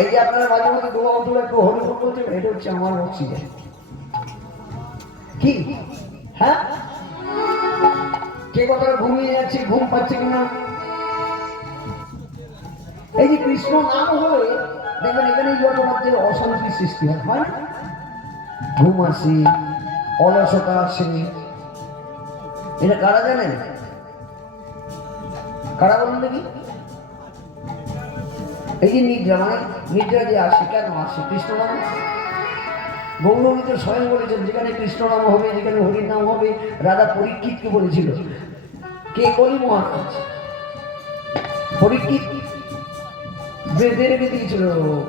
এই যে আপনারা মাঝে মাঝে দোয়া উঠলে একটু হরিফল বলছেন, এটা হচ্ছে আমার অক্সিজেন। কি হ্যাঁ, কে কথা ঘুমিয়ে যাচ্ছে, ঘুম পাচ্ছে কিনা? এই যে কৃষ্ণ নাম হলে দেখবেন এখানে যত মধ্যে অশান্তির সৃষ্টি হয়, ঘুম আসে, অলসতা আসে। এটা কারা জানেন? কারা বলুন দেখি? এই যে নিদ্রা, মানে নিদ্রা যে আসে, কেন আসে? কৃষ্ণ নাম। গৌরবীতে স্বয়ং বলেছেন যেখানে কৃষ্ণ নাম হবে, যেখানে হরির নাম হবে। রাধা পরীক্ষিতকে বলেছিল, কে? কলি মহারাজ। পরীক্ষিত বেঁধে রেখে দিয়েছিল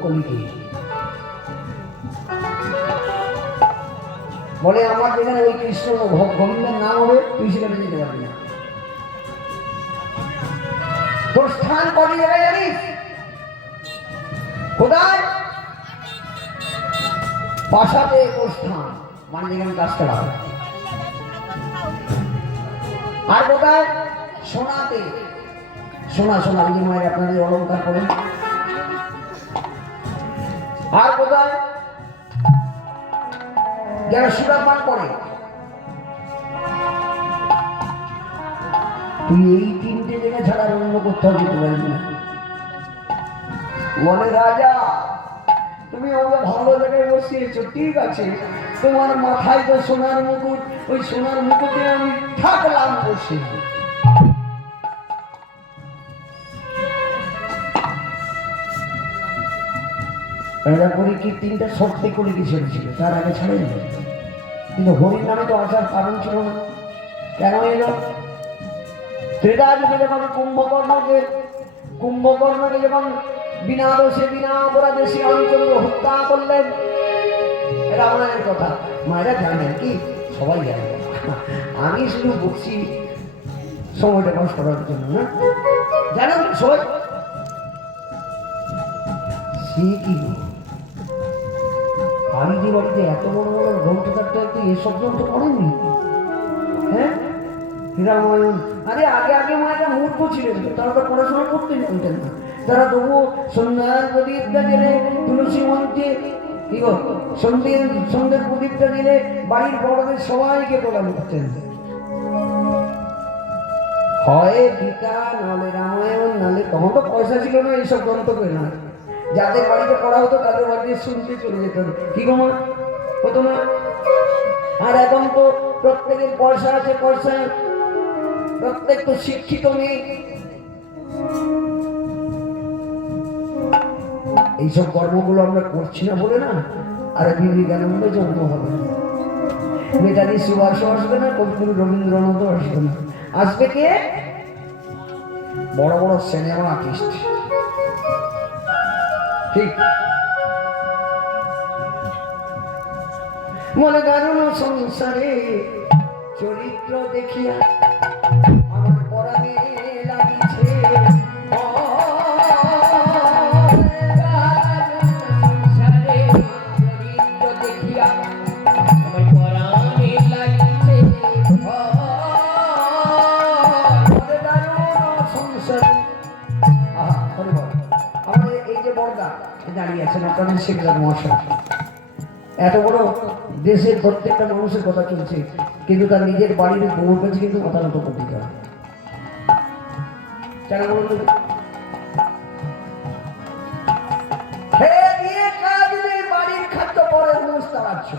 কলিকে, বলে আমার যেখানে ওই কৃষ্ণ গোবিন্দের নাম হবে তুই সেখানে যেতে পারবি না। তোর স্থান কবে জায়গায় জানিস? কোথায়? পাশাতে তোর স্থান, মানে যেখানে কাজটা হবে। আর কোথায়? সোনাতে। সোনা সোনা এই যে মায়ের আপনারা যে অলঙ্কার করেন। আর কোথায়? যারা সুরাপান করে। তুই এই তিনটে জায়গা ছাড়া অন্য কোথাও যেতে পারবি না। বলে রাজা তুমি ওকে ভালো জায়গায় বসিয়েছো, ঠিক আছে, তোমার মাথায় তো সোনার মুকুট, ওই সোনার মুকুটে আমি থাকলাম বসে। রাজা পরীক্ষিত তিনটা শর্তে করে দিয়ে ছেড়েছিল, তার আগে ছাড়েনি। কিন্তু হরির নামে তো আসার কারণ ছিল না। কেন এলো? ত্রেতা যুগে যখন কুম্ভকর্ণকে যখন বিনা দোষে বিনা অপরাধে শ্রীরামচন্দ্র হত্যা করলেন, রামায়ণের কথা মায়েরা জানেন কি? সবাই জানে। আমি শুধু বলছি সময়টা পাস করার জন্য, না জানেন সবাই। সে কি বাড়িতে বাড়িতে এত বড় বড় গ্রন্থ থাকতে থাকতে এসব গ্রন্থ পড়েননি? হ্যাঁ, রামায়ণ। আরে আগে আগে মায়েরা মূর্খ ছিলেন, তারা তো পড়াশোনা করতে জানতেন না। তারা তবু সন্ধ্যার প্রদীপটা জেলে তুলসী মঞ্চে কি গো সন্ধ্যের প্রদীপটা জেলে বাড়ির বড়দের সবাইকে প্রদান করতেন। হয় গীতা, নাহলে রামায়ণ, নাহলে তখন তো পয়সা ছিল না এইসব গ্রন্থ করে না। যাদের বাড়িতে পড়া হতো তাদের বাড়িতে শুনতে চলে যেতেন। কি গো মা, হতো না? আর এখন তো প্রত্যেকের পয়সা আছে, পয়সা, প্রত্যেক তো শিক্ষিত মেয়ে। এইসব কর্মগুলো আমরা করছি না বলে না আর বিবেকানন্দ জন্ম হবে না, নেতাজি সুভাষও আসবে না, কবিগুরু রবীন্দ্রনাথও আসবে না। আসবে কে? বড় বড় সিনেমা আর্টিস্ট। ঠিক মনে দারুণ সংসারে চরিত্র দেখিয়া আমার পরাণে লাগিছে। দাঁড়িয়ে আছেন আপনাদের শিক্ষক মহাশয়, এত বড় দেশের প্রত্যেকটা মানুষের কথা চলছে, কিন্তু তার নিজের বাড়ির বউর কাছে কিন্তু কথা মতো করতে হয়। কেন বলুন? বাড়ির খাদ্য পরে মানুষ তাড়াচ্ছে।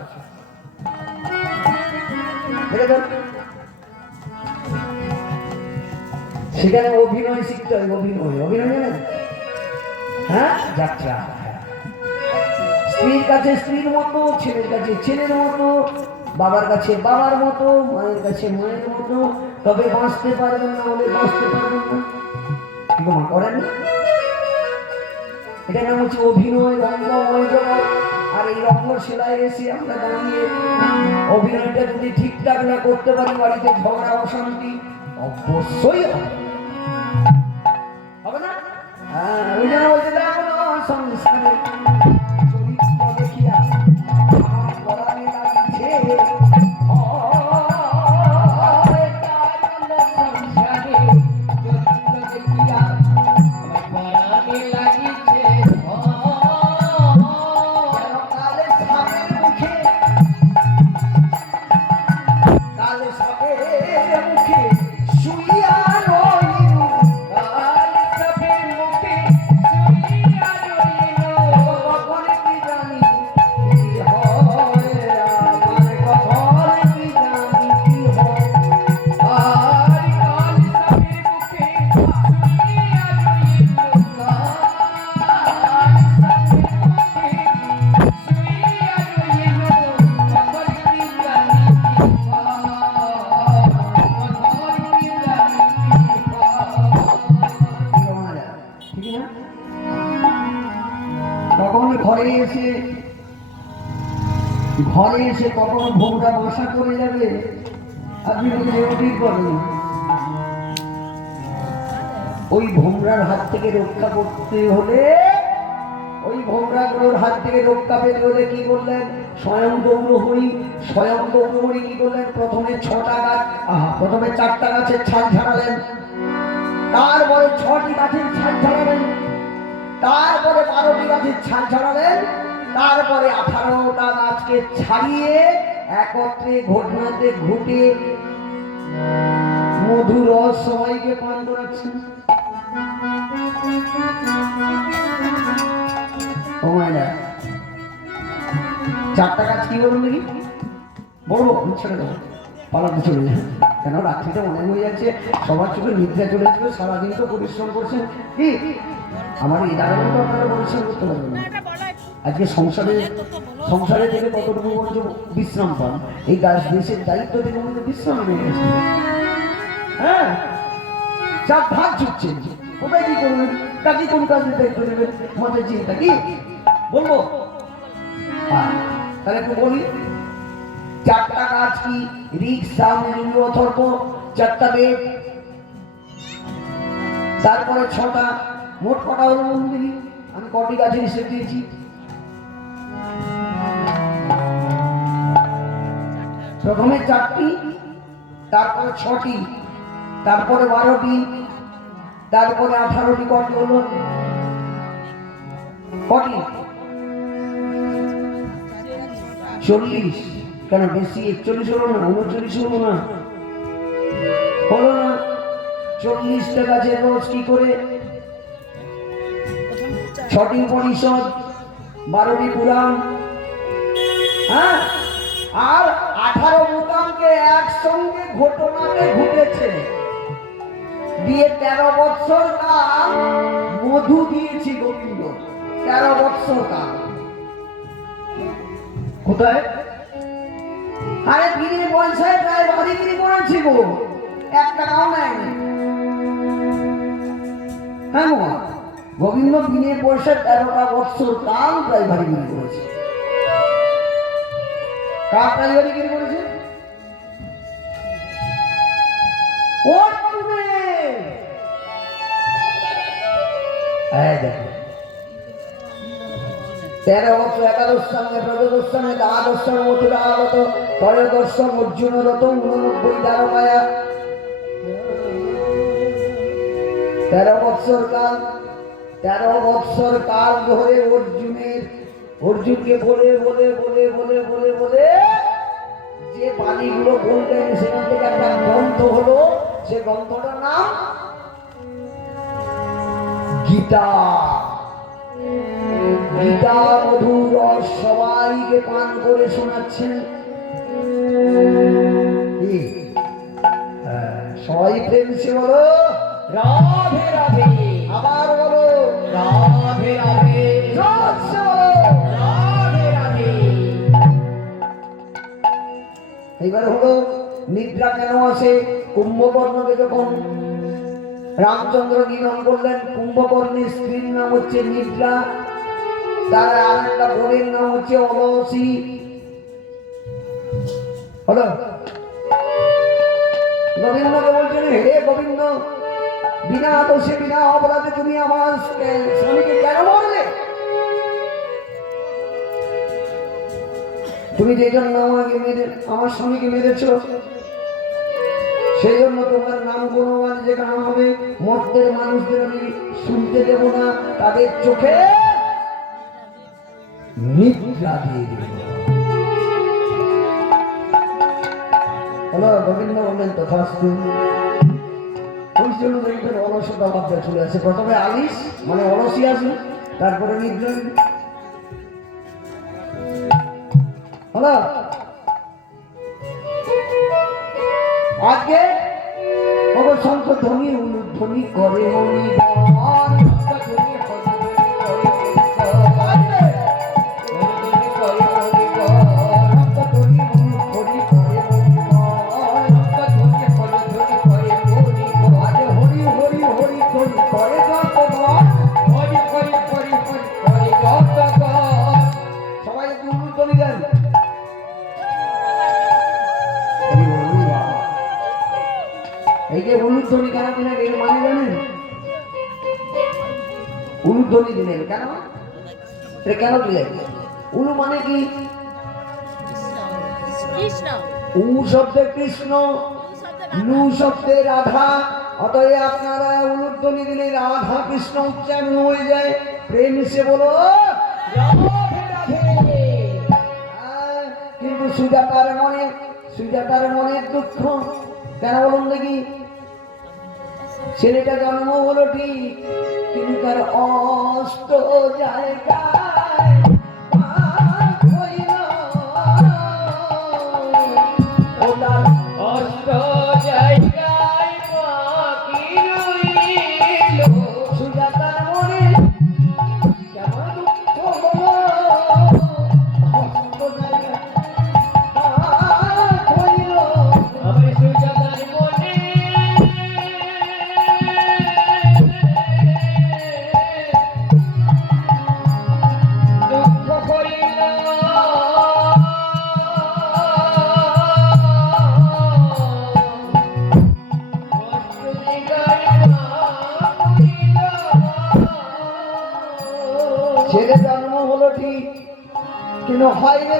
সেখানে অভিনয় শিখতে হবে। অভিনয় জানেন? হ্যাঁ, যাত্রা। স্ত্রীর কাছে স্ত্রীর মতো, ছেলের কাছে ছেলের মতো, বাবার কাছে বাবার মতো, মায়ের কাছে মায়ের মতো। তবে বাঁচতে পারবেন না, বলে বাঁচতে পারবেন না। মা করেন, এটা নাম হচ্ছে অভিনয়, রঙ্গময় জগৎ। আর এই রঙ্গশিলায় এসে আমরা দাঁড়িয়ে অভিনয়টা যদি ঠিকঠাক না করতে পারি, বাড়িতে ঝগড়া অশান্তি অবশ্যই হবে না? হ্যাঁ, ওই জন্য বলতে সংস্কারে চরিত্র দেখিয়া আমার পরাণে লাগিছে। ঘরে এসে কখনো ভোমরা বাসা করে যাবে, আপনি ঠিক করেন। ওই ভোমরার হাত থেকে রক্ষা করতে হলে, ওই ভোমরাগুলোর হাত থেকে রক্ষা পেতে হলে কি করলেন? স্বয়ং গৌরহরি, স্বয়ং গৌরহরি কি করলেন? প্রথমে 6টা গাছ, প্রথমে 4টা গাছের ছাল ছাড়ালেন, তারপরে 6টি গাছের ছাল ছাড়ালেন, তারপরে 12টি গাছের ছাল ছাড়ালেন, তারপরে 18টা গাছকে ছাড়িয়ে একত্রে ঘটনাতে ঘুটে মধুর রস সবাইকে পান করাচ্ছেন। ও মায়েরা, 4টা গাছ কি বলুন দেখি? বলবো? ছেড়ে দেবো, পালাতে চলে যান। কেন রাত্রিটা মনে হয়ে যাচ্ছে, সবার চোখে নিদ্রা চলে যাবে, সারাদিন তো পরিশ্রম করছেন। কি আমার এই দাঁড়ানো আপনারা পরিশ্রম করতে পারবেন না। আজকে সংসারে থেকে কতটুকু পর্যন্ত বিশ্রাম পান, এই গাছ দেশের দায়িত্ব থেকে মধ্যে বিশ্রাম নিয়ে গেছে। হ্যাঁ, চাপ ভাগ ছুটছেন, কোথায় কি করবেন, কাকে কোন কাজের দায়িত্ব দেবেন, মাথায় চিন্তা। কি বলবো? তাহলে একটু বলি, 4টা গাছ কি? ঋক, সাম, লিঙ্গ, অথর্ব, 4টা বেদ, তারপরে 6টা, মোট কটা হলো দেখি? আমি কটি গাছের হিসেব দিয়েছি? প্রথমে 4টি, তারপরে 6টি, তারপরে 12টি, তারপরে 18টি। কটি হলো? কটি? 40। কেন বেশি? 41 হলো না? 39 হলো না? হলো না? 40টা গাছের রস কি করে? 6টি উপনিষদ, 12টি পুরাণ, হ্যাঁ, আর 18 মুকামকে একসঙ্গে ঘটনাতে ঘটেছে দিয়ে 13 বৎসর কাল মধু দিয়েছি গোবিন্দ। 13 বৎসর কাল কোথায়? আরে বিনে পয়সায় প্রায় বাড়ি বিক্রি করেছি গো, 1 টাকাও নেয়নি। হ্যাঁ গোবিন্দ বিনে পয়সায় 13টা বৎসর কাল প্রায় বাড়ি বিক্রি করেছে। কার প্রায় বাড়ি বিক্রি করেছে? অর্জুনের। হ্যাঁ দেখো, 13 বছর, 11 স্থানে, 14 স্থানে, 12 স্থানে মথুরা আগত, 13 অর্জুন রত, 89 দ্বারকায়া। 13 বৎসর কাল ধরে অর্জুনকে বলে বলে বলে বলে বলে বলে যে বাণীগুলো বললেন, সেখান থেকে একটা গ্রন্থ হলো। সে গ্রন্থটার নাম গীতা। গীতা মধুর রস সবাইকে পান করে শোনাচ্ছেন। সবাই প্রেম সে বলো রাধে রাধে। আবার বলো রাধে রাধে। রাধে রাধে। এইবার হলো নিদ্রা কেন আসে? কুম্ভকর্ণকে যখন রামচন্দ্র নিধন করলেন, কুম্ভকর্ণের স্ত্রীর নাম হচ্ছে নিদ্রা, তার আর একটা বোনের নাম হচ্ছে অলসী। হলো গোবিন্দকে বলছেন, হে গোবিন্দ, বিনা দোষে বিনা অপরাধে তুমি আমার স্বামীকে কেন মারলে? তুমি যে জন্য আমার স্বামীকে মেরেছ, সেই জন্য তোমার নাম গুণবান যে নাম হবে, মর্তের মানুষদের আমি শুনতে দেব না, তাদের চোখে নিদ্রা দিয়ে দেব। গোবিন্দ বললেন তথাস্তু। ওই জন্য দেখবেন অলসতা ভাবটা চলে আসে। প্রথমে আলিস মানে অলসি আসবে, তারপরে নিদ্রা। হলো আজকে শঙ্খ ধ্বনি ধ্বনি করে সবাই একটু উলুধ্বনি দেন। এই যে উলুধ্বনি কেন দিলেন এর মানে জানেন? উলুধ্বনি দিলেন কেন? এটা কেন দিলেন? উলু মানে কি? উ শব্দে কৃষ্ণ, লু শব্দে রাধা। অতএব আপনারা উলুধ্বনি দিলে রাধা কৃষ্ণ উচ্চারণ হয়ে যায়। প্রেম সে বলো কিন্তু সুজাতার মনের দুঃখ কেন বলুন দেখি? ছেলেটা জন্ম হলো ঠিক, কিন্তু তার অষ্ট জায়গায় অষ্ট জায়গায় বাকি রইল। সুজাতার মনে কেমন দুঃখ হলো, অষ্ট জায়গায় হইল। আমার সুজাতার মনে দুঃখ হইল। ছেলে জন্ম হলো ঠিক, কিন্তু হাইরে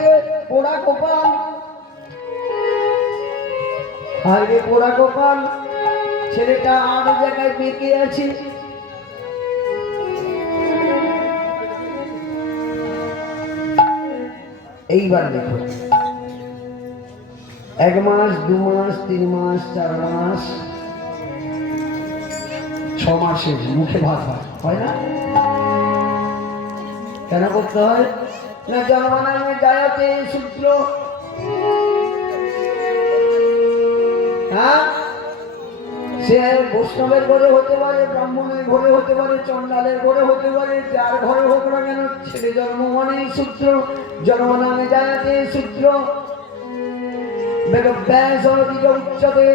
পোড়া কপাল, হাইরে পোড়া কপাল। ছেলেটা আর জায়গায় বেঁকে আছে। এইবার দেখো, 1 মাস 2 মাস 3 মাস 4 মাস 6 মাসের মুখে ভাত হয় না? কেন করতে হয় না? জন্মানামে জায়তে সূত্র। হ্যাঁ, সে বৈষ্ণবের ঘরে হতে পারে, ব্রাহ্মণের ঘরে হতে পারে, চণ্ডালের ঘরে হতে পারে, যার ঘরে হোক না কেন, ছেলে জন্ম মানেই সূত্র। জন্মানামে জায়তে সূত্র। বেদব্যাস অধিক উচ্চতে,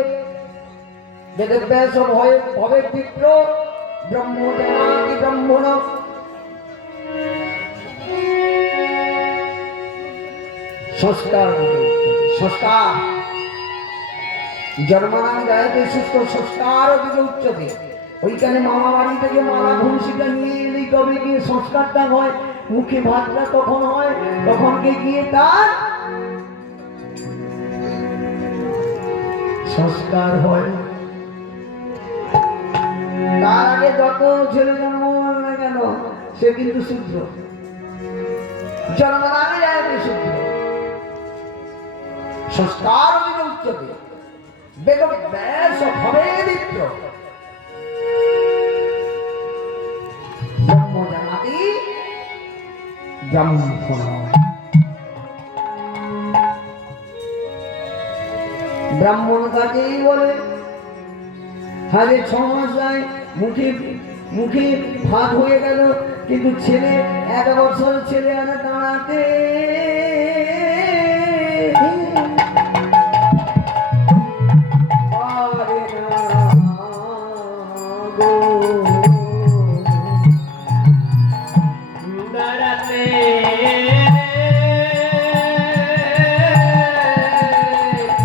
বেদব্যাস ভবে বিপ্র, ব্রহ্ম জানাতি ব্রহ্মণ। সংস্কার সংস্কার জন্মানামে জায়তে সুস্থ সংস্কার দিকে উচ্চতে। ওইখানে মামা বাড়ি থেকে মালা ঘুষিটা নিয়ে এলেই তবে গিয়ে সংস্কারটা হয়। মুখে ভাতটা তখন হয়, তখন গিয়ে তার সংস্কার হয়। তার আগে যত ছেলে জন্ম হয় না কেন, সে কিন্তু শুদ্ধ। জন্মানামে জায়তে শুদ্ধ সংস্কার দিকে উচ্চতে, বেদ ব্যাস হবে মিত্র, ব্রহ্ম জানাতি ব্রাহ্মণ। ব্রাহ্মণ কাকেই বলে? হারে 6 মাস যায়, মুখে মুখে ভাত হয়ে গেল, কিন্তু ছেলে 1 বছর ছেলে আর দাঁড়াতে পারে না গো। দাঁড়াতে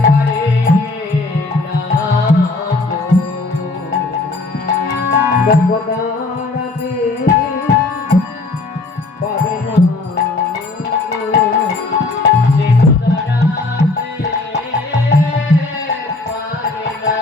পারে না গো, দাঁড়াতে পারে না গো। সে দাঁড়াতে পারে না।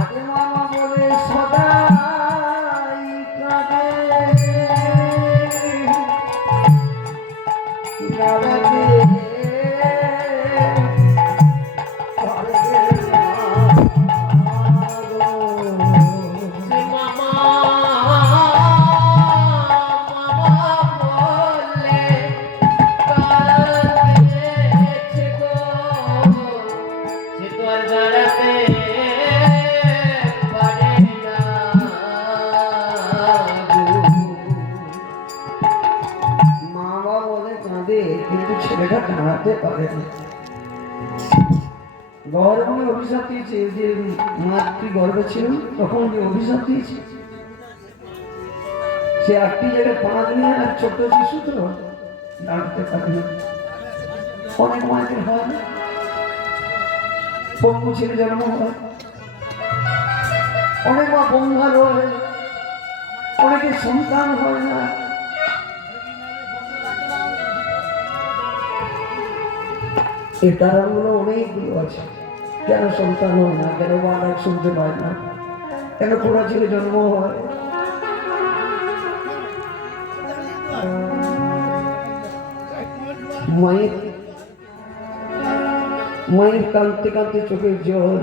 আগে মামা বলে সদাই কাঁদে, কাঁদাতে পারবে না গো। সে মামা মামা বলে কাঁদেছে গো। সে তো আর দাঁড়াতে পারে না গো। মা বাবা বলে কাঁদে, কিন্তু ছেলেটা দাঁড়াতে পারে না। গর্ভে অভিশাপ দিয়েছে, যে মাতৃ গর্ভে ছিল তখন যে অভিশাপ দিয়েছে, সে একটি জায়গায় 5 দিন আর ছোট শিশু তো দাঁড়াতে পারে না। অনেক মায়ের হয় না, পঙ্গু ছেলে জন্ম হয়, অনেক মা বন্ধার হয়, অনেকের সন্তান হয় না। এর কারণগুলো অনেকগুলো আছে। কেন সন্তান হয় না, কেন মা ডাক শুনতে পায় না, কেন পোড়া ছেলে জন্ম হয়। মায়ের মায়ের কাঁদতে কাঁদতে চোখের জল।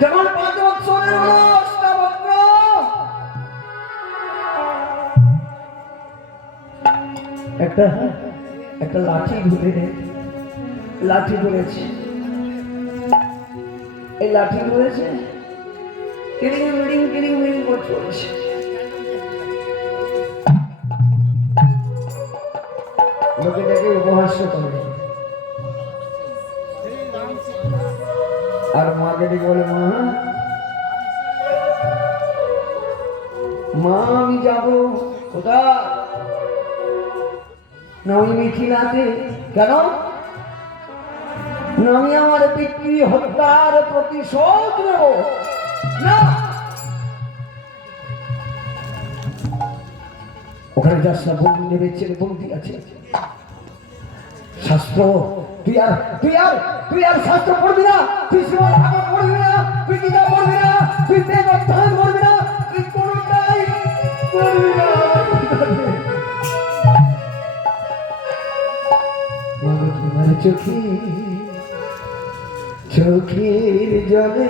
যখন 5 বছরের হলো অষ্টাবক্র, একটা লাঠি ধরেছে, এই লাঠি ধরেছে, কিড়িং মিড়িং কিড়িং মিড়িং করে চলছে। লোকে তাকে উপহাস্য করে, আর মাকে ডেকে বলে, মা আমি যাবো কোথায় না, ওই মিথিলাতে। কেন না, আমি আমার পিতৃ হত্যার প্রতিশোধ নেব না। ওখানে যাস না, বন্ধু নেবে, ছেলে বন্দি আছে। শাস্ত্র তুই আর শাস্ত্র পড়বি না, তুই শ্রীমদ ভাগবত পড়বি না, তুই গীতা পড়বি না, তুই বেদ অধ্যয়ন করবি না, তুই কোনটাই করবি না। তোমার চোখের জলে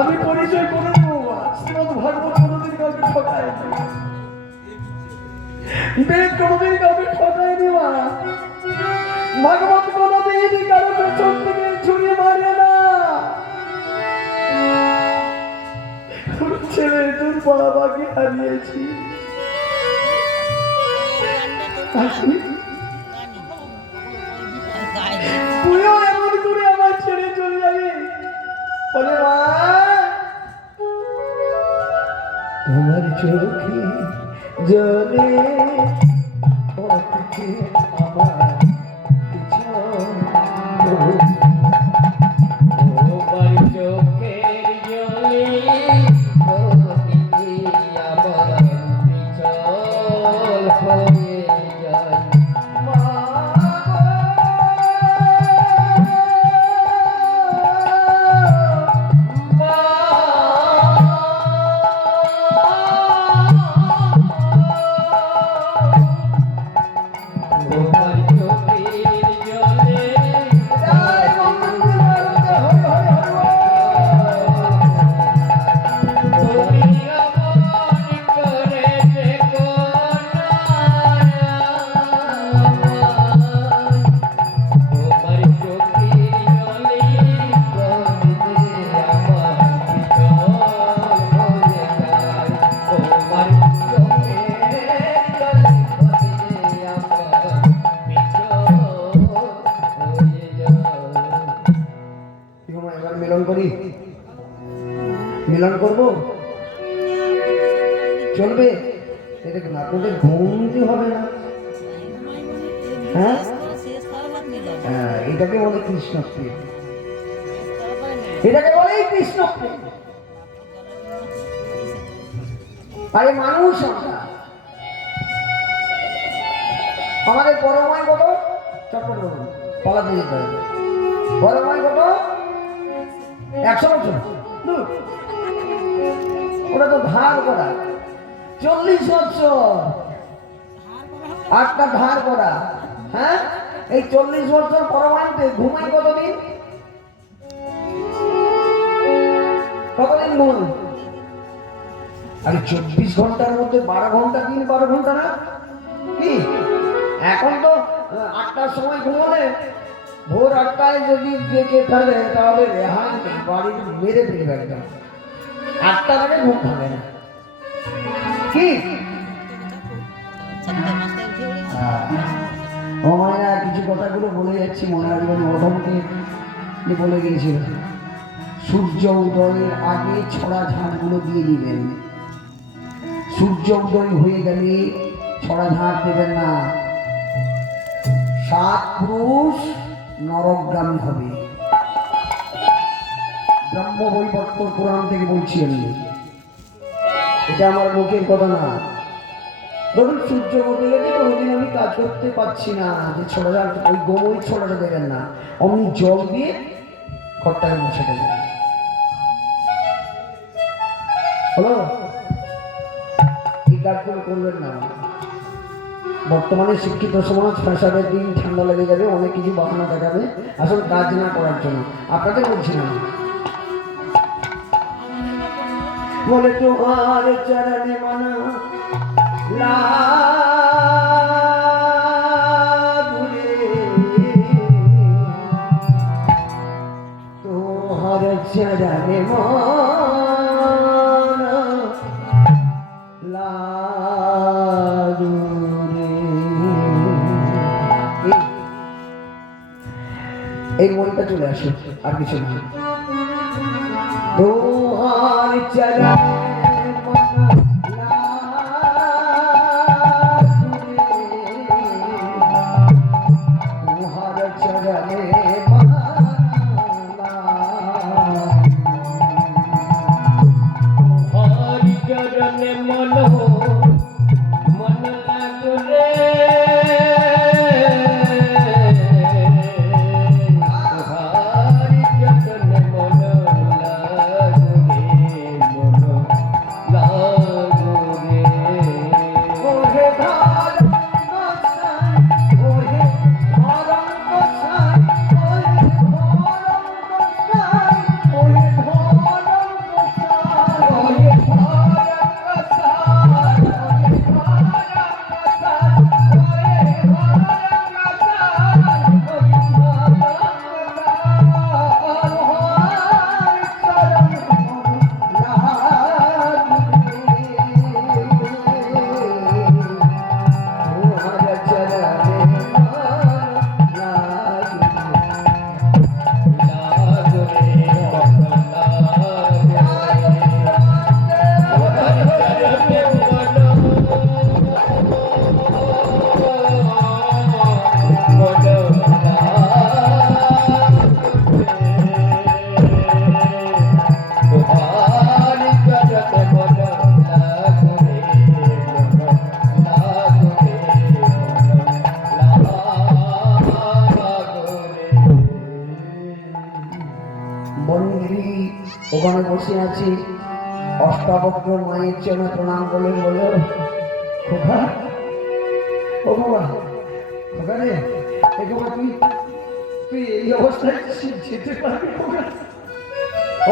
আমি পরিচয় করে নেবো। শ্রীমদ ভাগবত কোনোদিন কাউকে ঠকায় না, বেদ কোনোদিন কাউকে ঠকায় না, ভাগবত কোনোদিন কারো পেছন থেকে ছুরি মারে না। ছেলে তোর বাবাকে হারিয়েছি, তুইও এমন করে আমার ছেড়ে চলে যাবে। বলে মা, তোমার চোখে জলে পথে আমার মিলন করবো, চলবে? এটাকে না করলে ঘুমতে হবে না। হ্যাঁ হ্যাঁ, এটাকে বলে কৃষ্ণ প্রেম, এটাকে বলে কৃষ্ণ প্রেম। আরে মানুষ আমরা, আমাদের পরমায় কত চটপট বলুন, পালাতে যেতে হবে। পরমায় কত 100 বছর, ওটা তো ধার করা 40 বছর, আটটা ধার করা। হ্যাঁ, এই 40 বছর পরমায়ুতে ঘুমাই কতদিন, কতদিন ঘুম? আরে 24 ঘন্টার মধ্যে 12 ঘন্টা দিন, 12 ঘন্টা না কি? এখন তো 8টার সময় ঘুমোলে ভোর 8টায় যদি জেগে ফেলে তাহলে রেহাই নেই, বাড়ি মেরে ফেলবে একদম। 8টার আগে ঘুম ভাঙে না কি? ও মায়েরা কিছু কথাগুলো বলে যাচ্ছি, মনে রাখবেন অধমকে বলে গিয়েছিল সূর্য উদয়ের আগে ছড়া ঝাড়গুলো দিয়ে দিবেন, সূর্য উদয় হয়ে গেলে ছড়া ঝাড় দেবেন না, 7 পুরুষ নরকগামী হবে। ব্রহ্ম বৈবর্ত পুরাণ থেকে বলছি আমি, এটা আমার মুখের কথা না। ধরুন সূর্য উঠে গেছে, কোনোদিন আমি কাজ করতে পারছি না, যে ছড়া ওই গোময় ছড়াটা দেবেন না, অমনি জল দিয়ে ঘরটাকে মুছে দেবেন। হলো, এই কাজগুলো করবেন না। বর্তমানে শিক্ষিত সমাজ ফ্যাশনের দিন, ঠান্ডা লেগে যাবে, অনেক কিছু বাহানা দেখাবে আসলে কাজ না করার জন্য। আপনাদের বলছি না, বলে তোমার চরণে মানা লাগুরে, তোমার চরণে মানা লাগুরে। এই মনটা চলে আসে, আর কিছু না। তোমার চরণে ওখানে বসে আছি, অষ্টাবক্র মায়ের চরণে প্রণাম করলে বলল, খোকা ও বাবা, খোকা রে, খোকা তুই তুই এই অবস্থায় যেতে পারবি খোকা?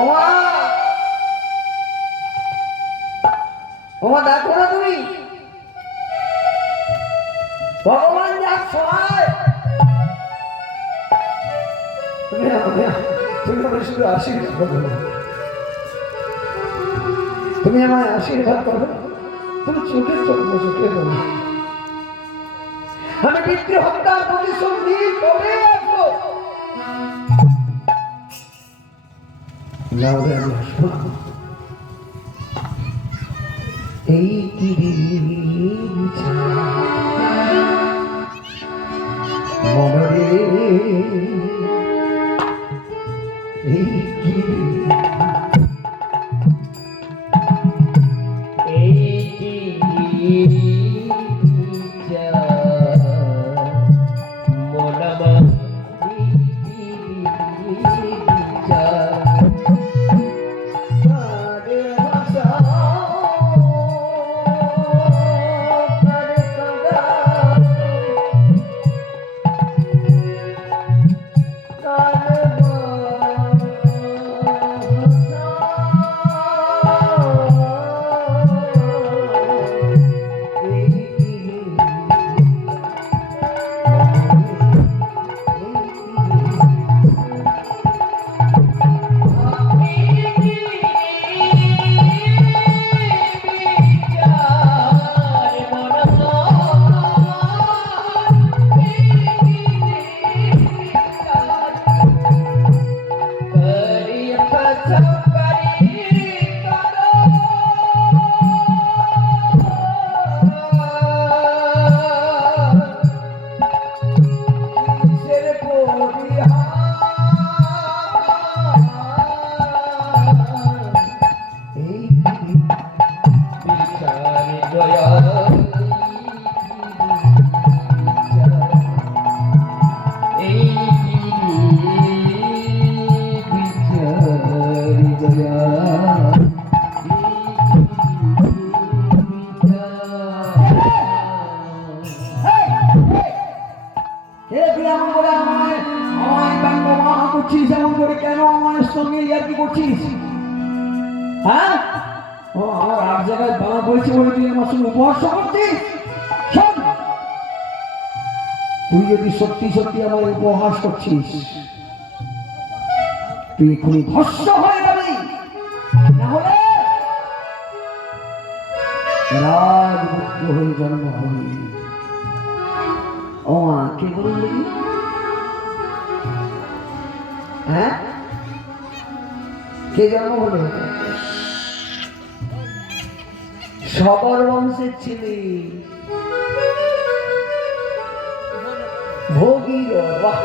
ওমা ওমা দেখো না তুমি, ভগবান যা সহায়, তুমি আমায় শুধু আশীর্বাদ করো, তুমি আমায় আশীর্বাদ করো, তুমি চোখের চোখ বসে কে বলো, আমি পিতৃ হত্যার প্রতিশোধ নিয়ে কবে আসবো? আমি আসবো এই এই কি এই কি মনমা কারে হাসাও কারে কাঁদাও কারে বাসাও এই কি কিসের পরিহার এই কি হে তুই এমন করে আমায় ব্যঙ্গ মহা করছিস, এমন করে কেন আমার সঙ্গে ইয়ার্কি করছিস? হ্যাঁ, ও আমার 8 জায়গায় বাঁধা পড়েছে বলে তুই আমার সঙ্গে উপহাস করছিস? শোন, তুই যদি সত্যি সত্যি আমার উপহাস করছিস, তুই এক্ষুনি ভস্ম হয়ে যাবি, না হলে রাজপুত্র হয়ে জন্ম হবি। ও মা, কে বলুন দেখি? হ্যাঁ, কে জন্ম হলো? সবর বংশের ছেলে ভগীরথ। বাহ,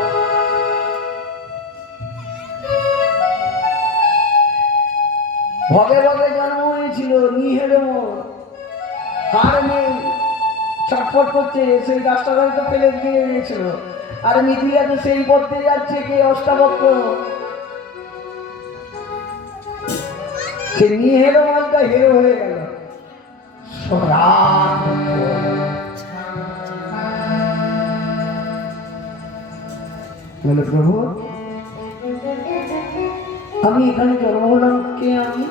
ভগে ভগে জন্ম হয়েছিল, নিহের মন, হার নেই, ছটফট করছে, সেই রাস্তাটা তো ফেলে দিয়ে গিয়েছিল। আর মিথিলাতে সেই পথে যাচ্ছে কে? অষ্টাবক্র। সে নিহেরো মানটা হেরো হয়ে গেল। বলে, প্রভু আমি এখানে জন্ম হলাম, কে আমি?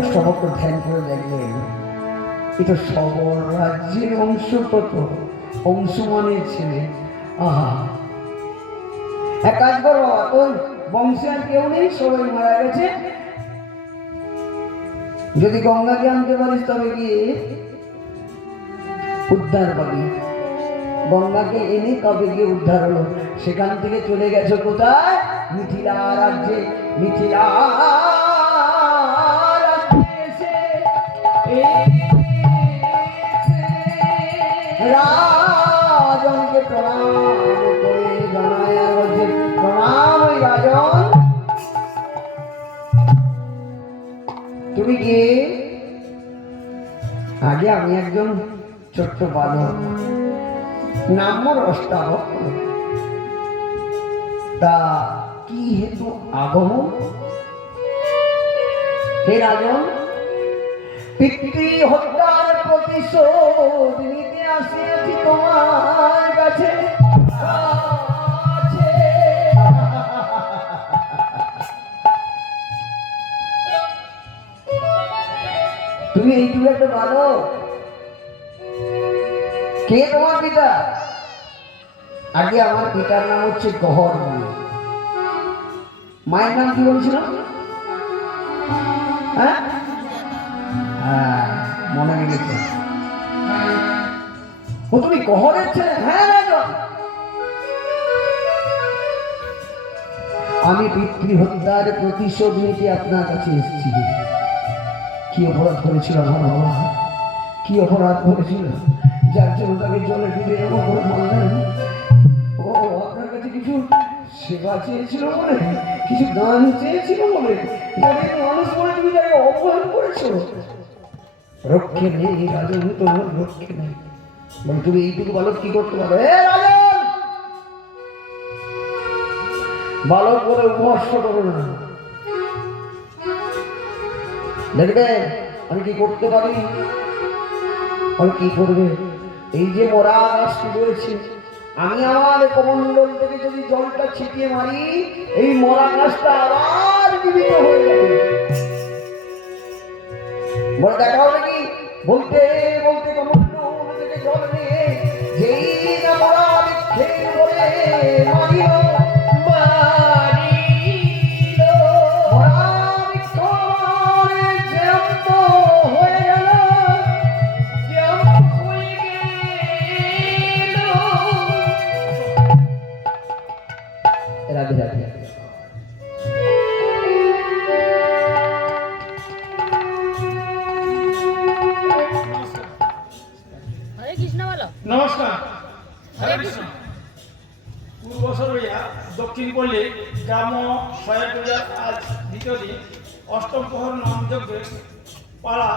অষ্টাবক্র ধ্যান করে দেখলেন, এটা সবর রাজ্যের অংশগত, অংশমানের ছেলে। আহা, এক কাজ করো, তোর বংশে আর কেউ নেই, সবাই মারা গেছে। যদি গঙ্গাকে আনতে পারিস তবে গিয়ে উদ্ধার পাবি। গঙ্গাকে এনে তবে গিয়ে উদ্ধার হলো। সেখান থেকে চলে গেছো কোথায়? মিথিলা রাজ্যে। মিথিলা রাজনকে প্রণাম করে জানায়, বলছে, প্রণাম ওই রাজন, তুমি কে? আগে আমি একজন ছোট্ট বালক, নাম মোর অষ্টাবক্র। তা কি হেতু আগমন? হে রাজন, পিতৃ হত্যার প্রতিশোধ নিতে আসিয়াছি তোমার কাছে। তুমি এই দূরে একটা ভালো, কে তোমার পিতা? আগে আমার পিতার নাম হচ্ছে গহর। মায়ের নাম কি বলছিল? হ্যাঁ, মনে রেখেছে। ও তুমি গহরের ছেলে? হ্যাঁ, আমি পিতৃ হত্যার প্রতিশোধ নিতে আপনার কাছে এসেছি। কি অপরাধ করেছিল আমার বাবা? কি অপরাধ করেছিল যার জন্য তাকে জলে ডুবে এমন করে মারলেন? কিছু সেবা চেয়েছিল বলে, কিছু দান চেয়েছিল বলে, গরিব মানুষ বলে তুমি তাকে অপমান করেছো। রক্ষে নেই রাজন, তোমার রক্ষে নেই। মানে তুমি এইটুকু বালক কি করতে পারো? রাজন, বালক বলে উপহাস্য করো না। দেখবে আমি কি করতে পারি। আমি কি করবে? এই যে মরা গাছটি রয়েছে, আমি আমার কমণ্ডল থেকে যদি জলটা ছিটিয়ে মারি, এই মরা গাছটা আবার জীবিত হয়ে যাবে। বলে দেখা হবে কি? বলতে বলতে কমণ্ডল থেকে জল নিয়ে যেই না মরা বৃক্ষে বলে মারিল, মরা বৃক্ষ জ্যান্ত হয়ে গেল। রাধে রাধে। হরে কৃষ্ণ বলো। নমস্কার। হরে কৃষ্ণ। পূর্ব সরইয়া দক্ষিণ পল্লী গ্রাম সহায় পূজার আজ দ্বিতীয় দিন অষ্টম প্রহর নামযজ্ঞে পাড়া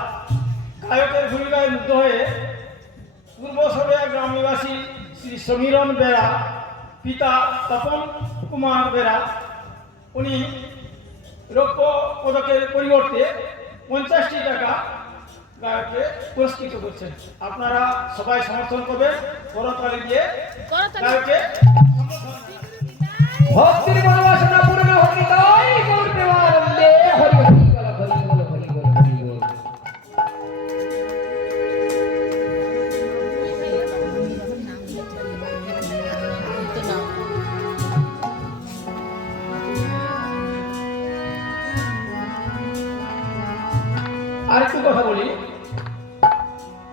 গায়কের ভূমিকায় মুগ্ধ হয়ে পূর্ব সরইয়া গ্রাম নিবাসী শ্রী সমীরণ বেরা, পিতা তপন কুমার বেরা, উনি রৌপ্য পদকের পরিবর্তে 50টি টাকা গায়ককে পুরস্কৃত করছেন। আপনারা সবাই সমর্থন করবেন, করতালি দিয়ে গায়ককে ভক্তির ভালোবাসনা পূর্ণ হরি তাই করতে আনন্দে হরি হরি বল হরি বল হরি বল হরি বল। আরেকটু কথা বলি,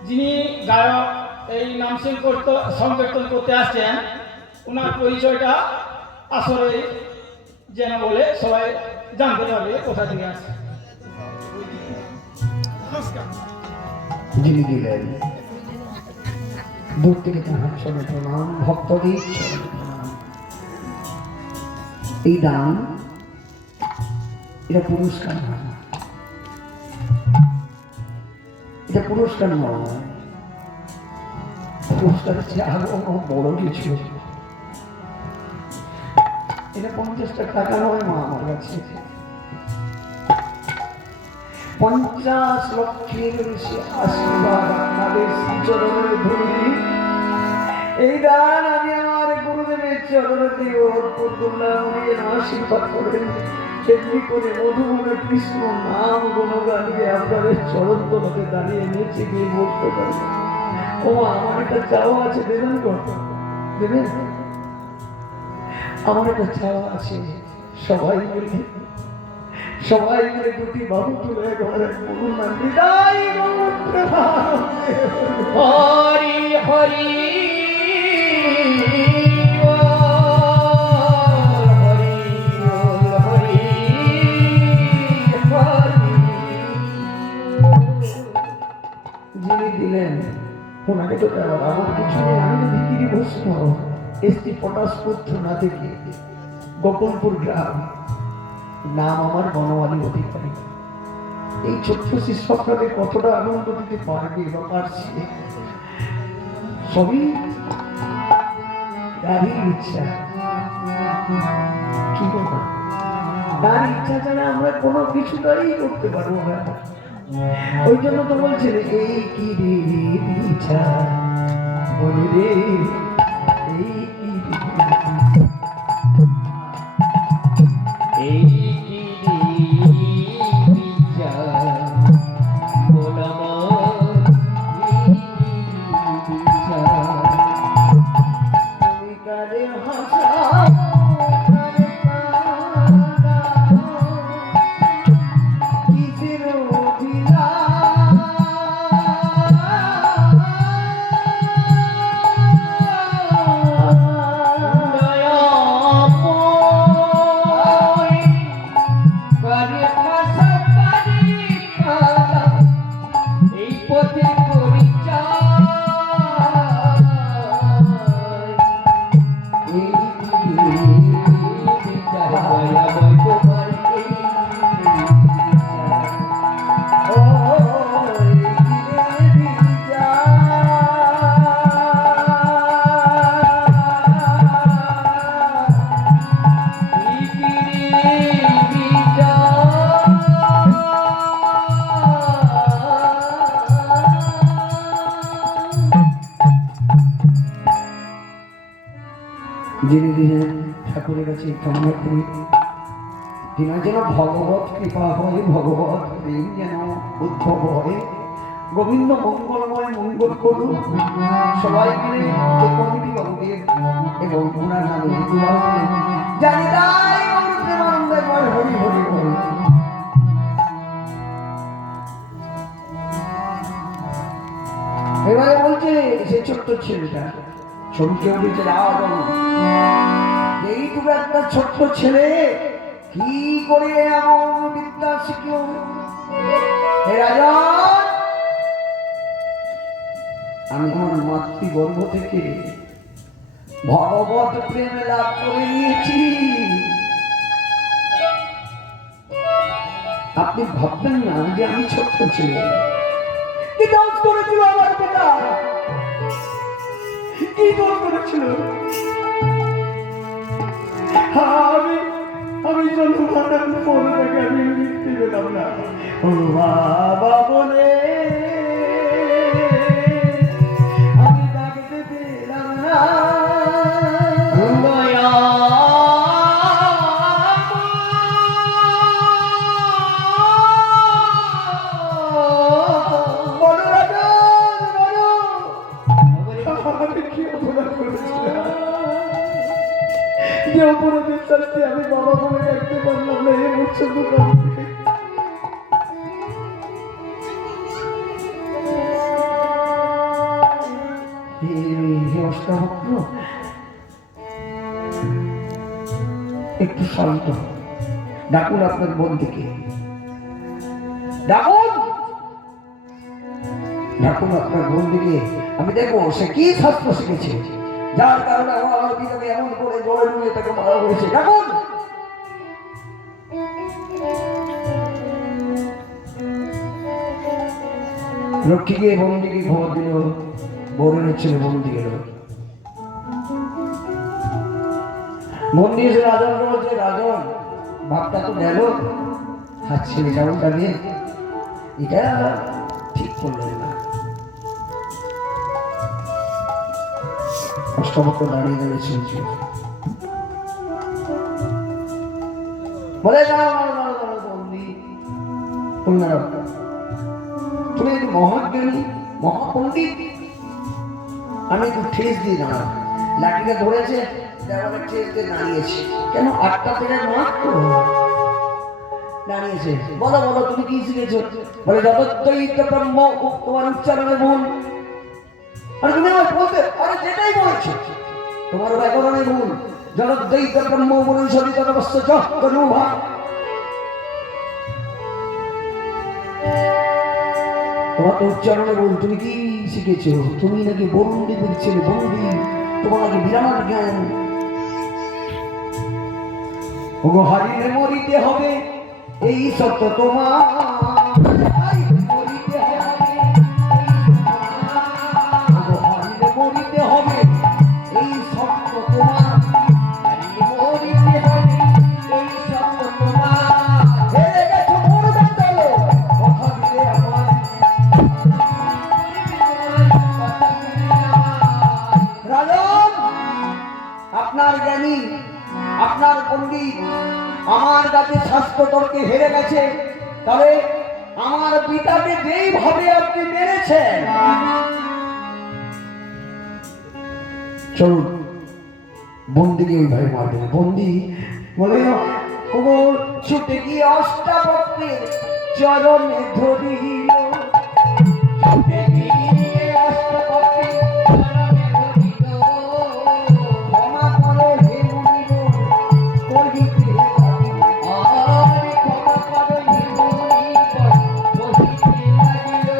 যিনি গায়ক এই নাম সংকীর্তন করতে আসছেন, ওনার পরিচয়টা আসলে যেন বলে সবাই জানতে পারবে কোথা থেকে আসছে। নমস্কার। যিনি দিলেন দূর থেকে তাহার চরণে প্রণাম, ভক্তদের চরণে প্রণাম। এই দান এটা পুরস্কার নয়, এটা পুরস্কার নয়, পুরস্কার হচ্ছে আরো বড় কিছু। এটা 50 টাকা নয় মা আমার কাছে, 50 লক্ষের বেশি আশীর্বাদ আপনাদের শ্রীচরণে ধরি। এই দান আমি আমার গুরুদেবের চরণে দিয়ে অর্পণ করলাম। উনি যেন আশীর্বাদ করেন, তেমনি করে মধুবনে কৃষ্ণ নাম গুণগান গিয়ে আপনাদের চরণ তলাতে দাঁড়িয়ে নেচে গিয়ে বলতে পারি, ও আমার একটা চাওয়া আছে, দেবেন তো? দেবেন? আমার একটা চাওয়া আছে, সবাই মিলে দুটি বাহু তুলে ঘরে বলুন না, বিদায় হরি হরি যিনি দিলেন ওনাকে তো দেওয়ার আমার কিছু নেই। আমি তো ভিকিরি বৈষ্ণব, এসটি পটাশ পুত্র না থেকে গোকুলপুর গ্রাম, নাম আমার বনমালী অধিকারী। এই ছোট্ট শিষ্যকে কতটা আনন্দ দিতে পারবে বা পারছে, সবই তারই ইচ্ছা। কি করবো, তার ইচ্ছা ছাড়া আমরা কোনো কিছুটাই করতে পারবো না। ওই জন্য তো বলছেন এই কি রে ইচ্ছা বলে রে, এই কি এই কি বিচার বলমা তুমি কারে হাসাও কারে কাঁদাও, কিসের অভিলাষ যিনি দিলেন ঠাকুরের কাছে কামনা করি তিনি যেন ভগবত কৃপা হয়, ভগবত প্রেম যেন উদ্ভব হয়। গোবিন্দ মঙ্গলময় মঙ্গল করুন। সবাই মিলে এই কমিটি বাবুদের এবং ওনার নামে জানি তাই প্রেমানন্দ একবার হরি হরি বল। এবারে বলছে সে ছোট্ট ছেলেটা চমকে উঠেছে, রাজন এই তুমি একটা ছোট্ট ছেলে কি করে এমন বিদ্যা শিখল? হে রাজন, আমি আমার মাতৃগর্ভ থেকে ভগবত প্রেম লাভ করে নিয়েছি। আপনি ভাববেন না যে আমি ছোট্ট ছেলে। কি দোষ করেছিল আমার পিতা? কি দোষ করেছিল? আমি জন্মগ্রহণ পরে থেকে আমি মুক্তি পেলাম না। ও বাবা বলে আমি ডাকতে পেলাম না। যে অপরাধের শাস্তি আমি বাবা বলে ডাকতে পারলাম না, এ মুচ্ছন্দ একটু শান্ত ডাকুন আপনার বন্ধুকে, ডাকুন ডাকুন আপনার বন্ধুকে। আমি দেখবো সে কি শাস্ত্র শিখেছে যার কারণে আমার পিতাকে এমন করে জলে ডুবিয়ে তাকে মারা হয়েছে। ডাকুন। লক্ষ্মীকে বন্দিকে খবর দিল, বরুণের ছেলে বন্দি গেল। বন্দি এসে রাজন বলছে, রাজন বাপটা তো গেল, হাত ছেড়ে যেমনটা দিয়ে এটা ঠিক করলেন না। অষ্টভক্ত দাঁড়িয়ে দাঁড়িয়ে শুনছি, বলে বন্দি তুমি একটু মহাজ্ঞানী মহাপণ্ডিত, আমি একটু ঠেস দিয়ে দাঁড়াও। লাঠিটা ধরেছে, ঠেস দিয়ে দাঁড়িয়েছে। কেন? 8টা পেরে মাত্র দাঁড়িয়েছে। বলো বলো তুমি কি শিখেছো? বলে জগদ্দৈত ব্রহ্ম তোমার উচ্চারণে ভুল। আরে তুমি আমার বলতে, আরে যেটাই বলেছো তোমার ব্যাকরণে ভুল। জগদ্দৈত ব্রহ্ম মনুষ্যরিত অবশ্য জগনুভা। তোমার তো উচ্চারণে ভুল। তুমি কি শিখেছো? তুমি নাকি বন্দি ছেলে, বন্দি, তোমার নাকি বিরাট জ্ঞান। ওগো হারিয়ে মরিতে হবে এই সত্য তোমার, মরিতে হবে, হারিয়ে মরিতে হবে এই সত্য তোমার, মরিতে হবে এই সত্য তোমার। হেরে গেছো মরবে চলো, কথা দিলে আমার রাজন। আপনার জ্ঞানী, আপনার পণ্ডিত আমার কাছে শাস্ত্র তর্কে হেরে গেছে, তবে আমার পিতাকে যেইভাবে আপনি মেরেছেন, চলুন বন্দিকে ওইভাবে মারবেন। বন্দি বলে ছুটে গিয়ে অষ্টাবক্রের চরণে ধরিল, ছুটে গিয়ে অষ্টাবক্রের চরণে ধরিল, ক্ষমা করো হে মুনিব কহিতে লাগিল, আর ক্ষমা করো হে মুনিব কহিতে লাগিল,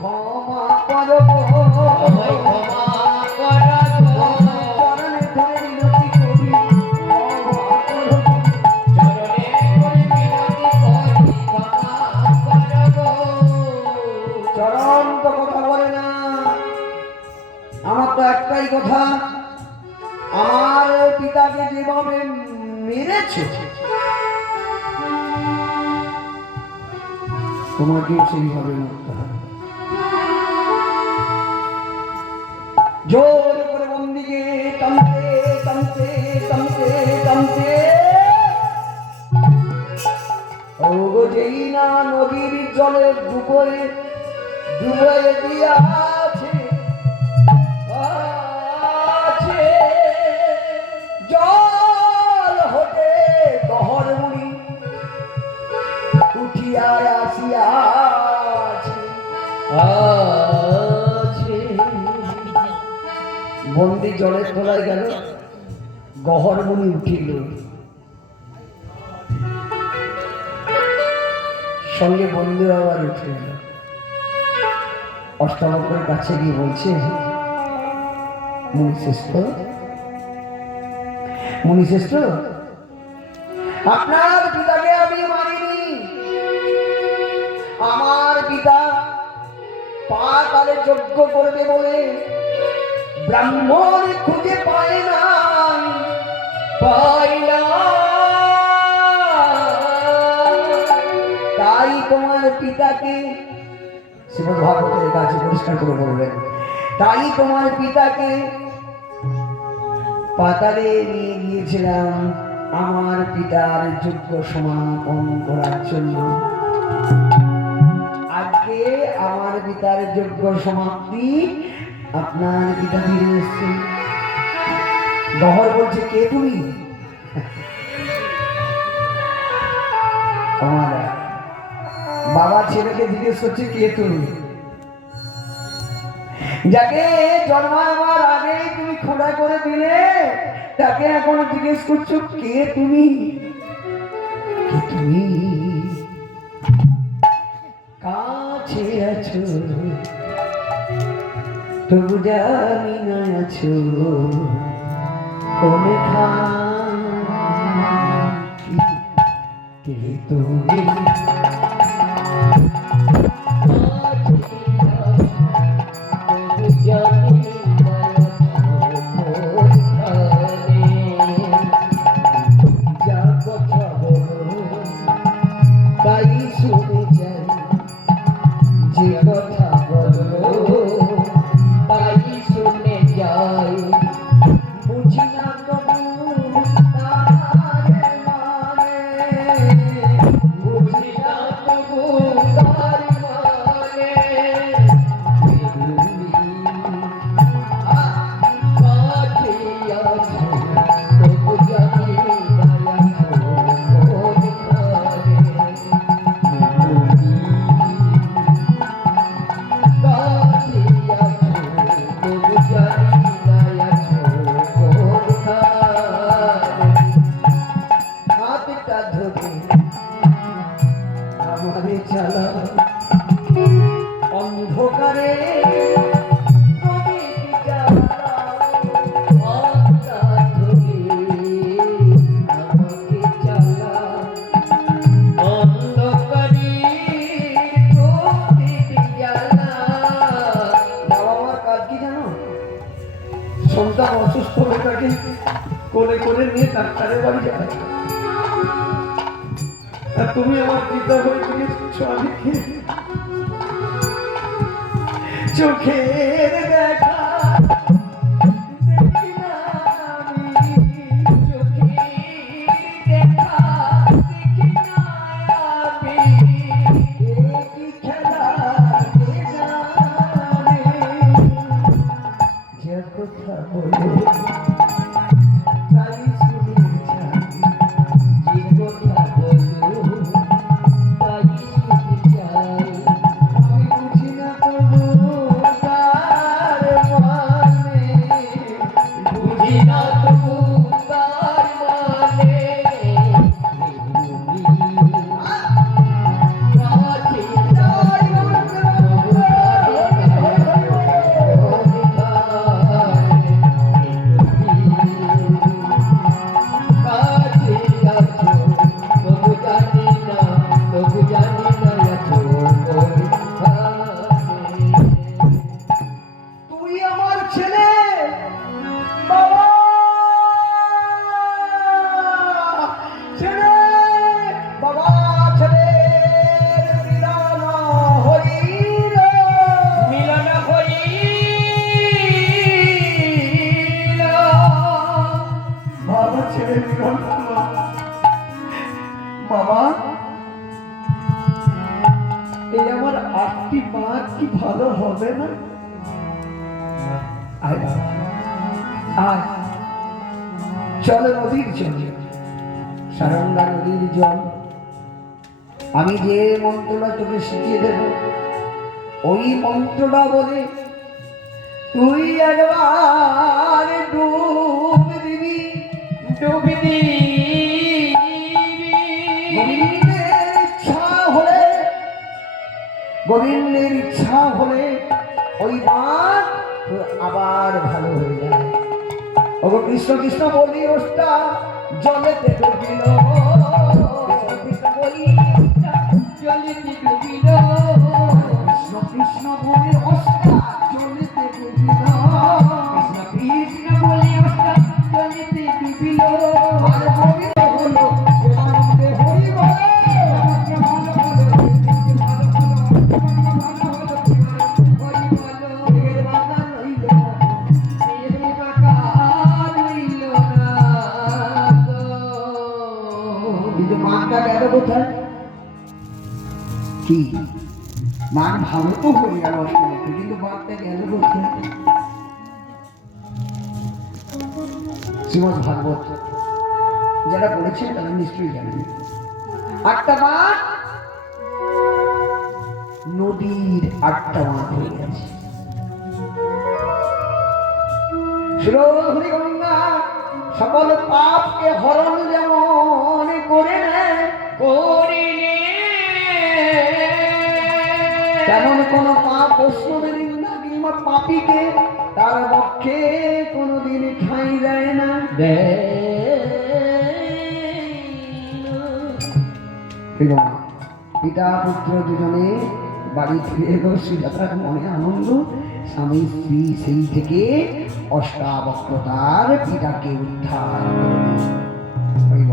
ক্ষমা করো একটাই কথা, আমার পিতাকে যেভাবে মেরেছে তোমাকেও সেইভাবে মরতে হবে। জোর করে বন্দিকে টানতে টানতে কামতে কামতে ওগো যেই না নদীর জলে ডুবোয় ডুবোয় দিয়াছে আছে জল হতে দহর মুড়ি উঠিয়া আসিয়াছে আছে বন্দি জলের তলায় গেল গহর মুড়ি উঠিল সঙ্গে বন্ধু আবার উঠে এলো অষ্টাবক্রের কাছে গিয়ে বলছে মুনিশ্রেষ্ঠ আপনার পিতাকে আমি মানিনি আমার পিতা পাতালে যজ্ঞ করবে বলে ব্রাহ্মণ খুঁজে পায় না তাই তোমার পিতাকে শ্রীমদ্ ভাগবতের কাছে পরিষ্কার করে বলবেন তাই তোমার পিতাকে পাতালে নিয়ে গিয়েছিলাম আমার পিতার যজ্ঞ সমাপন করার জন্য আজকে আমার পিতার যজ্ঞ সমাপ্তি আপনার পিতা ফিরে এসছে দহর বলছে কে তুমি আমার বাবা ছেলেকে জিজ্ঞেস করছে কে তুমি যাকে জন্মাবার আগেই তুমি খোঁড়া করে দিলে তাকে এখন জিজ্ঞেস করছো কে তুমি কে তুমি কাছে আছো তবু জানি না আছো কোনে কে তুমি অন্ধকারে সন্তান অসুস্থ হয়ে থাকে কোলে কোলে নিয়ে ডাক্তারের বাড়ি যায় আর তুমি আমার পিতা হয়ে তুমি স্বামীকে চোখের দেখা দেখি না আমি, চোখের দেখা দেখি না আমি, এ কি খেলা কে জানে, যে কথা বলে তাই শুনে যাই, যে কথা বলো তাই শুনে যাই, আমি বুঝি না তবু তার মানে, বুঝি না তবু তার মানে, হবে না? আয় বাবা, আয়, চলো নদীর জল, সারঙ্গা নদীর জল। আমি যে মন্ত্রটা তোকে শিখিয়ে দেব, ওই মন্ত্রটা বলে তুই একবার ডুব দিবি, ডুব দিবি। গোবিন্দের ইচ্ছা হলে, গোবিন্দের ইচ্ছা হলে ওই বাঁধ তোর আবার ভালো হয়ে যায়। ওগো কৃষ্ণ কৃষ্ণ বলি ওষ্টা জলেতে ডুবিল, কৃষ্ণ বলি জলেতে ডুবিল, কৃষ্ণ কৃষ্ণ বলি ওষ্টা জলেতে ডুবিল, কৃষ্ণ কৃষ্ণ বলি ওষ্টা জলেতে ডুবিল। আর গোবিন্দ হলো প্রেমানন্দে হরি বলে, এর বাঁধা রইল না। কিন্তু মানটা গেল কোথায়? কি মান ভালো তো হয়ে গেল অষ্টমীতে, কিন্তু মানটা গেল কোথায়? শ্রীমদ ভাগবত যারা বলেছেন তারা নিশ্চয়ই জানেন, আটটা বাঁধ নদীর আটটা বাঁধ হয়ে গেছে। গঙ্গা সকল পাপকে হরণ যেমন করে নেয়, তেমন কোন পাপ বৈষ্ণবের নিন্দা কিংবা পাপীকে তার পক্ষে কোনোদিন ঠাঁই দেয় না। পিতা পুত্র দুজনে বাড়ি ফিরে এলো, শ্রীদাতার মনে আনন্দ। স্বামী স্ত্রী সেই থেকে অষ্টাবক্রতার পিতাকে উদ্ধার করে দিল।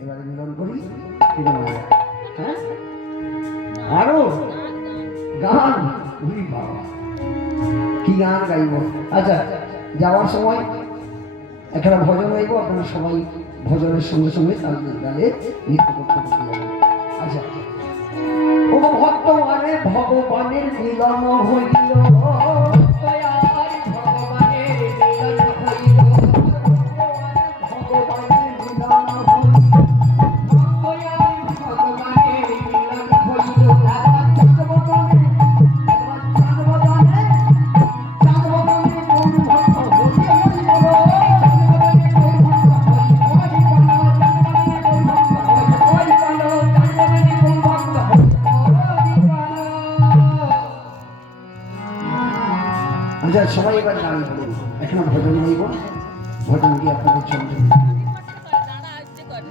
এবারে মিলন করি। হ্যাঁ, আরো গান, বাবা কি গান গাইব? আচ্ছা, যাওয়ার সময় একটা ভজন গাইব, আপনারা সবাই ভজনের সঙ্গে সঙ্গে তালে নৃত্য করতে করতে যাবেন। আচ্ছা, ও ভক্তমানে ভগবানের মিলন হইল, ভগবানের মিলন হইল, ভগবানের মিলন ভগবানের মিলন হইল। আচ্ছা, সবাই এবার দাঁড়িয়ে পড়ুন, এখন ভজন গাইব, ভজন দিয়ে আপনাদের চলবে। দাঁড়া আসতে করে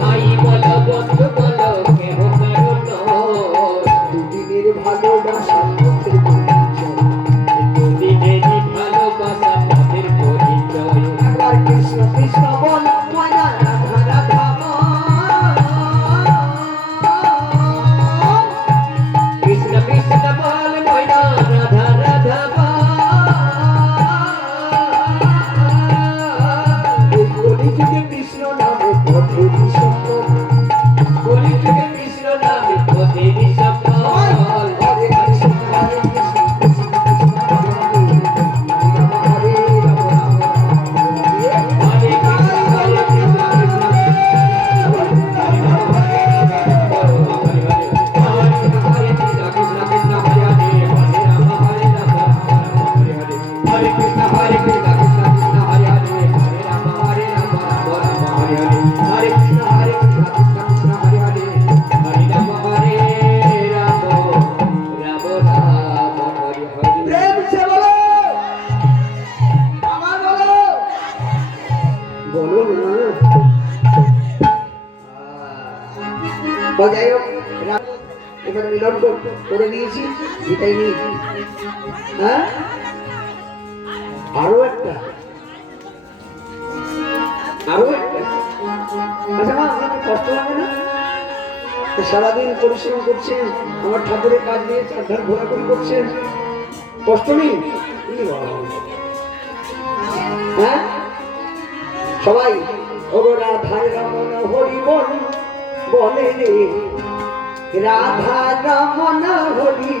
ভাই বলো যাই হোক এবার মিলন করে দিয়েছি, এটাই নিই। হ্যাঁ আরো একটা আচ্ছা মা, আপনাকে কষ্ট হবে না? সারাদিন পরিশ্রম করছেন, আমার ঠাকুরের কাজ নিয়ে চারধার ঘোরাঘুরি করছেন, কষ্ট নেই? হ্যাঁ সবাই ওগো রাধার রমন হরি বল বলে রে, রাধা রমন হরি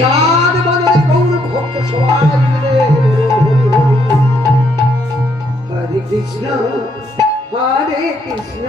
চাঁদ বদলে গৌর ভক্ত সবাই মিলে হরে কৃষ্ণ